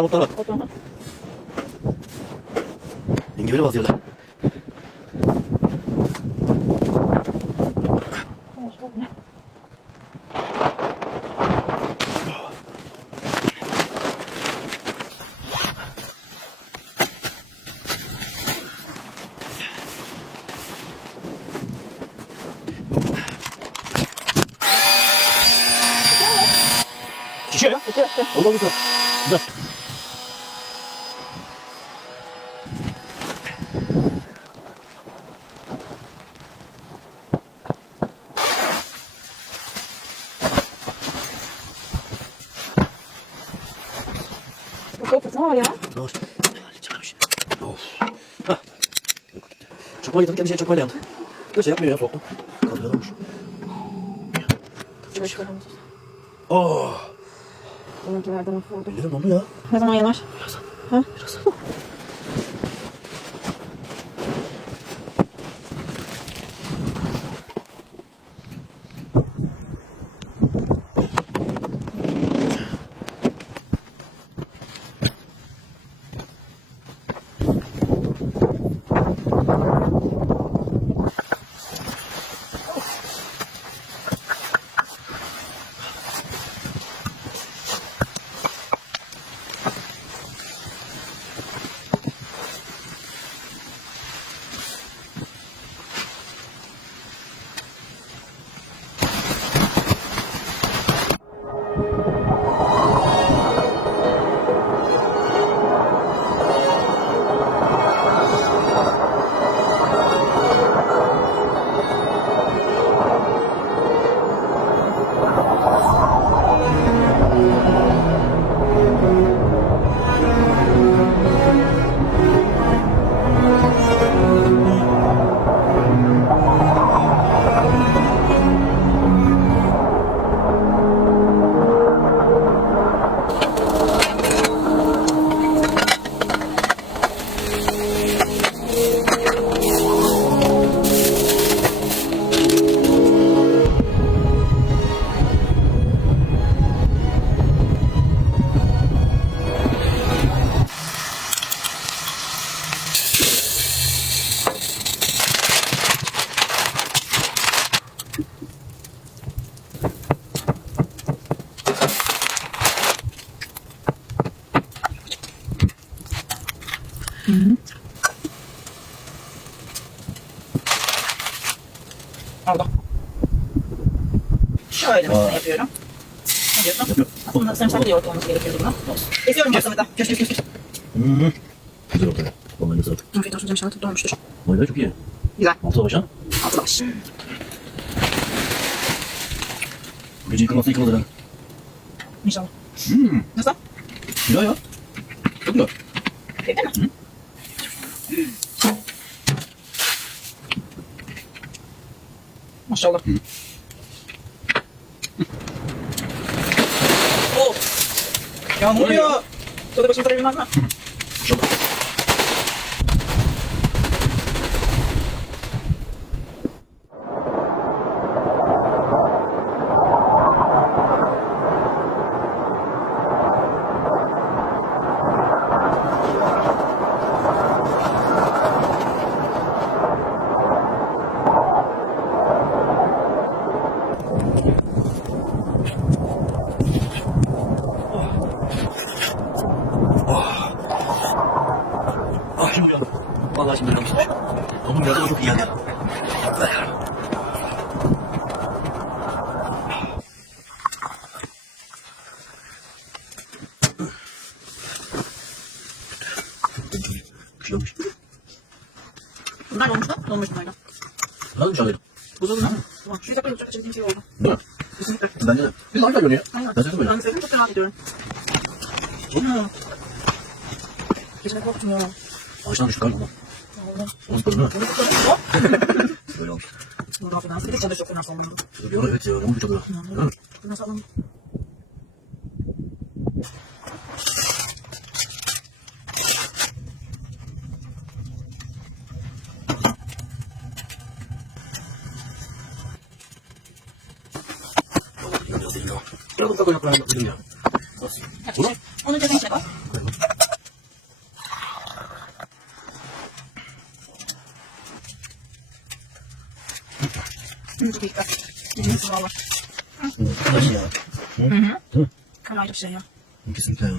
otlar var. Yenge böyle bazı yerler. Şişiyor ya. Oldu güzel. Güzel. Çok fırtına var ya. Dur. Çıkarmış. Of. Hah. Çakmayla yatırken kendisi çakmayla yandı. Bir şey yapmıyor ya soğukta. Kaldırıyor olmuş. Şöyle çıkaralım. Oh. Onunkilerden mahvoldu. Ellerim dondu ya. Ne zaman yanar? Birazdan. Ha? Birazdan. Oldu. Şöyle mesela yapıyorum. Ne diyorsun? Yapıyorum. Aslında sarımsaklı yoğurt olması gerekiyor buna. Kesiyorum Samet'e. Köşke. Güzel oldu ya. Vallahi güzel oldu. Afiyet olsun canım, şahit olmuştur. Vallahi çok iyi. Güzel. Altıda başa. Altı baş. Gece yıkılmazsa yıkılmaz herhalde. İnşallah. Nasıl? Güzel ya. Çok güzel. Sevdin mi? Maşallah. Oh! Ya ne oluyor? Tadı başım tarabilmez mi? İnşallah. Ah şimdi yandım. Vallahi şimdi yandım. Onun yardım çok iyi geldi. Kışlamış. Bunlar olmuş mu? Olmuş bunlardan. Nasıl dışarıdaydı? Buzuldu mu? Tamam. Şu yüzden çok kaçırdığım şey oldu. Değil mi? Kesinlikle. Bence de. Bir like görünüyor. Aynen. Ben sevdim böyle. Ben sevdim, çok merak ediyorum. Geçene korktum ya. Ağaçtan düştü galiba. Onu sıkıldı değil mi? Böyle olmuş. Burada affedersin. Bir de çadır çok fena sallandı. Bir ara evet ya. Ne oldu çadıra? Değil mi? Çok fena sallandı. Biraz da ufak ayaklarına bakayım ya. Nasıl? Onun cebine içine koy. Tubig ka. Hindi mo sumawa. Kasi ya. Kamain ko siya. Ang kising ka.